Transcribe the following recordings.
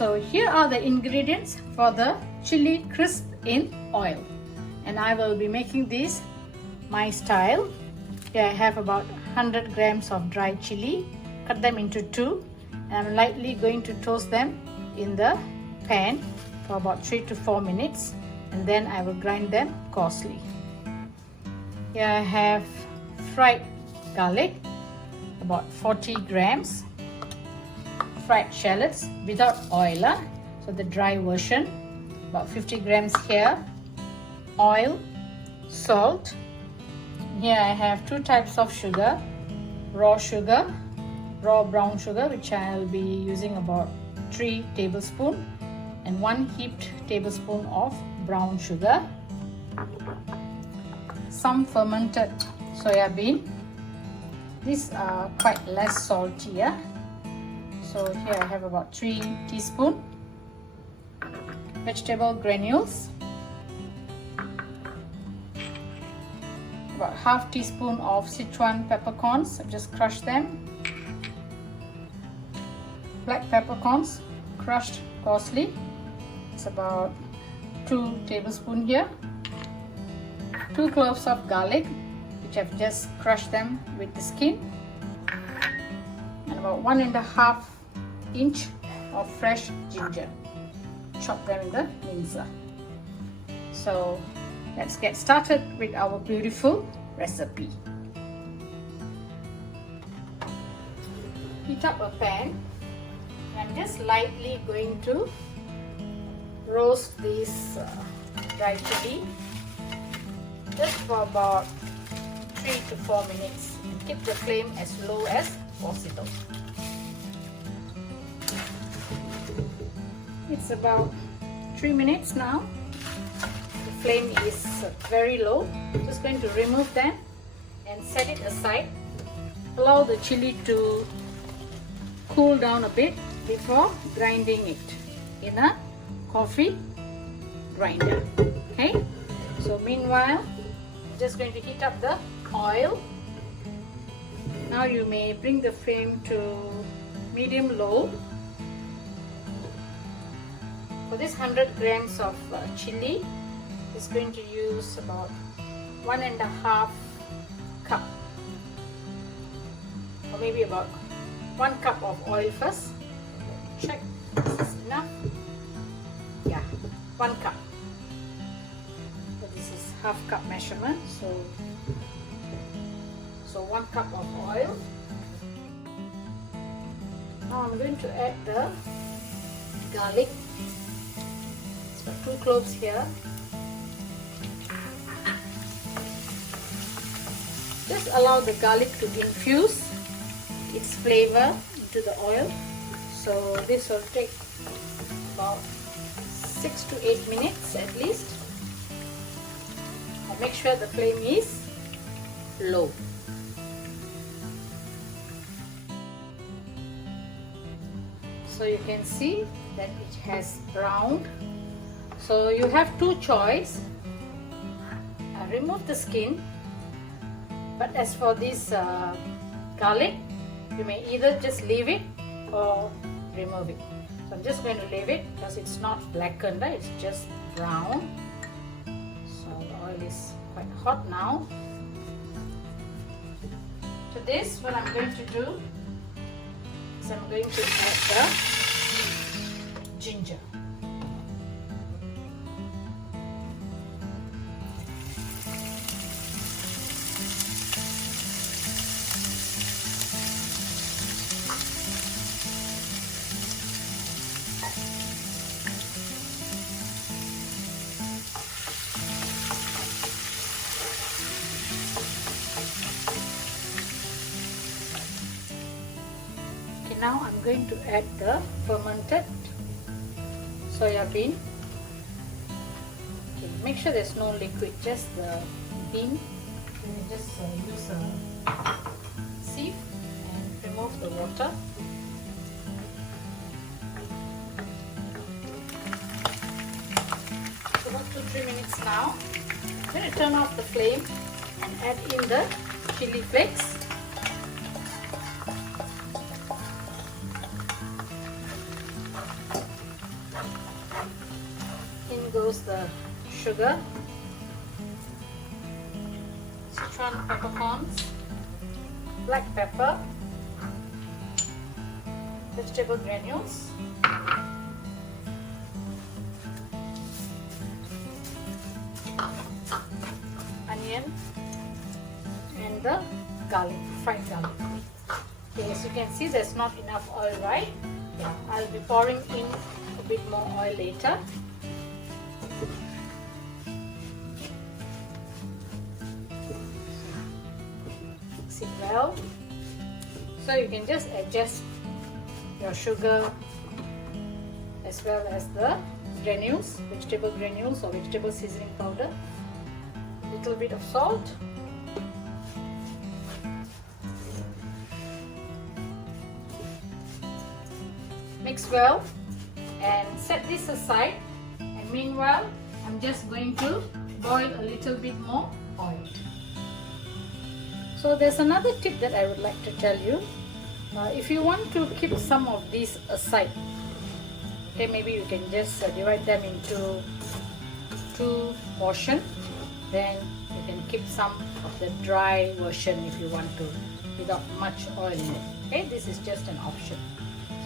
So here are the ingredients for the chili crisp in oil, and I will be making this my style. Here I have about 100 grams of dried chili. Cut them into two, and I'm lightly going to toast them in the pan for about 3 to 4 minutes, and then I will grind them coarsely. Here I have fried garlic, about 40 grams, fried shallots without oil, so the dry version, about 50 grams here, oil, salt. Here I have two types of sugar, raw brown sugar, which I'll be using about 3 tablespoons, and 1 heaped tablespoon of brown sugar, some fermented soybean. These are quite less salty, so here I have about 3 teaspoons, vegetable granules, about half teaspoon of Sichuan peppercorns. I've just crushed them, black peppercorns crushed coarsely. It's about 2 tablespoons here, 2 cloves of garlic, which I've just crushed them with the skin, and about 1.5 inch of fresh ginger. Chop them in the mincer. So let's get started with our beautiful recipe. Heat up a pan. I'm just lightly going to roast this dried chili just for about 3 to 4 minutes. Keep the flame as low as possible. It's about 3 minutes now. The flame is very low. Just going to remove them and set it aside. Allow the chili to cool down a bit before grinding it in a coffee grinder. Okay, so meanwhile, I'm just going to heat up the oil. Now you may bring the flame to medium low. For this 100 grams of chili, it's going to use about 1.5 cup, or maybe about 1 cup of oil first. Check this is enough. Yeah, 1 cup. So this is half cup measurement. So 1 cup of oil. Now I'm going to add the garlic. So 2 cloves here. Just allow the garlic to infuse its flavor into the oil. So this will take about 6 to 8 minutes at least. And make sure the flame is low. So you can see that it has browned. So you have 2 choices. Remove the skin. But as for this garlic, you may either just leave it or remove it. So I'm just going to leave it because it's not blackened, it's just brown. So the oil is quite hot now. To this, what I'm going to do is I'm going to add the ginger. Now I'm going to add the fermented soybean. Okay, make sure there's no liquid, just the bean. You just use a sieve and remove the water. So about 2-3 minutes now. I'm going to turn off the flame and add in the chili flakes. goes the sugar, Sichuan peppercorns, black pepper, vegetable granules, onion, and the garlic, fried garlic. Okay, as you can see, there's not enough oil, right? Yeah, I'll be pouring in a bit more oil later. Mix it well. So you can just adjust your sugar as well as the granules, vegetable granules or vegetable seasoning powder. Little bit of salt. Mix well and set this aside, and meanwhile I'm just going to boil a little bit more oil. So there's another tip that I would like to tell you. If you want to keep some of these aside, okay, maybe you can just divide them into 2 portions, then you can keep some of the dry version if you want to, without much oil in it. Okay, this is just an option.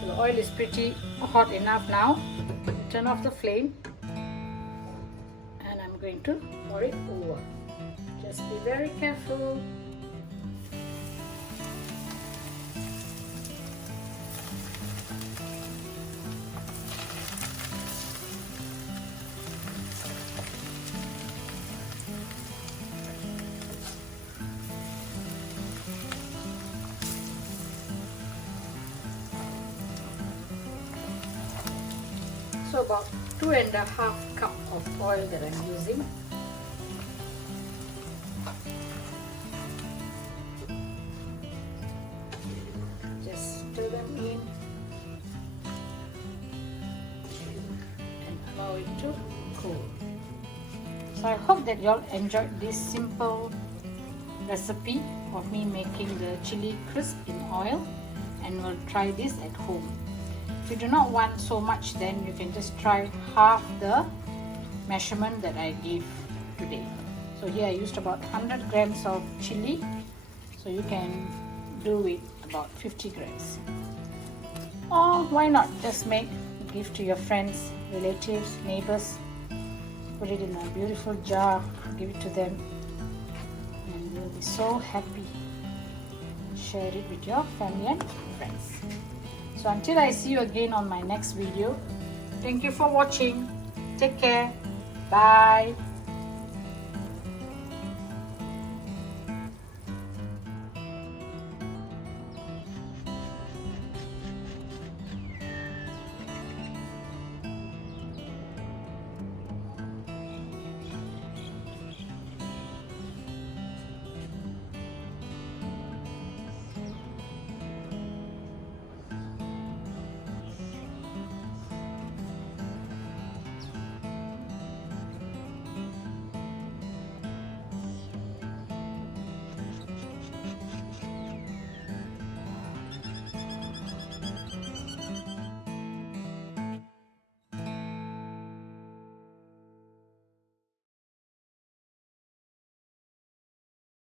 So the oil is pretty hot enough now. Turn off the flame and I'm going to pour it over. Just be very careful. So about 2.5 cups of oil that I'm using. Just stir them in and allow it to cool. So I hope that you all enjoyed this simple recipe of me making the chili crisp in oil, and will try this at home. If you do not want so much, then you can just try half the measurement that I gave today. So here I used about 100 grams of chili, so you can do with about 50 grams. Or why not just make a gift to your friends, relatives, neighbors, put it in a beautiful jar, give it to them, and you'll be so happy. Share it with your family and friends. So until I see you again on my next video, thank you for watching. Take care. Bye.